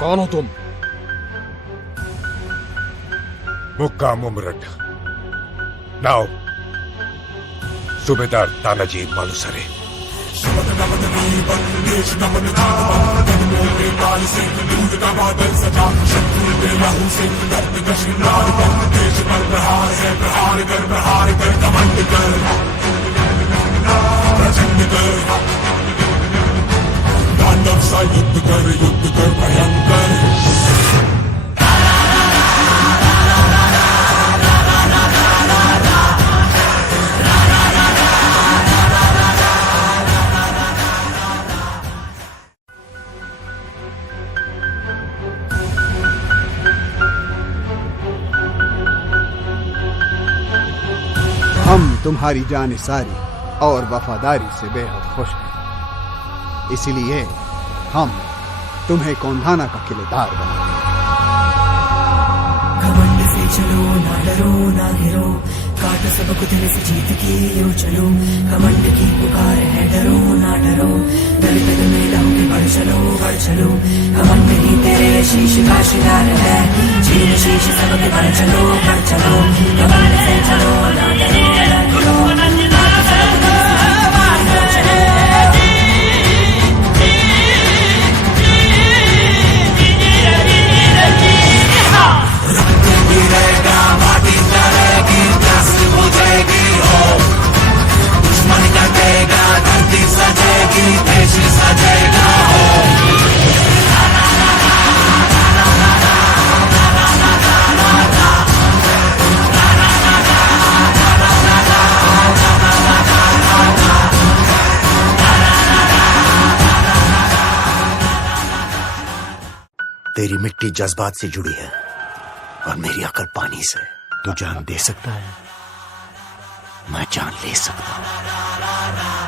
कौन हो तुम? मुक्काम उमरट नाव सूबेदार तानाजी मालूसरे। युद्ध कर भयंकर। हम तुम्हारी जानिसारी और वफादारी से बेहद खुश हैं, इसलिए हम तुम्हें कोंधाना का किलेदार बनाएंगे। घमंड से चलो, ना डरो ना घिरो, काटो सबको दिल से जीत के यूं चलो। घमंड की पुकार है, डरो ना डरो, दल दल में लहोगे बढ़ चलो। घमंड ही तेरे शीश का शिकार है, चीर शीश सबके बढ़ चलो। घमंड से चलो, ना डरो ना घिरो, काटो सबको दिल से जीत के यूं चलो। गिरेगा माटी चलेगी, प्यास बुझेगी हो, दुश्मन कटेगा, धरती सजेगी, देश सजेगा हो। तेरी मिट्टी जज्बात से जुड़ी है और मेरी अकल पानी से। तू जान दे सकता है, मैं जान ले सकता हूं।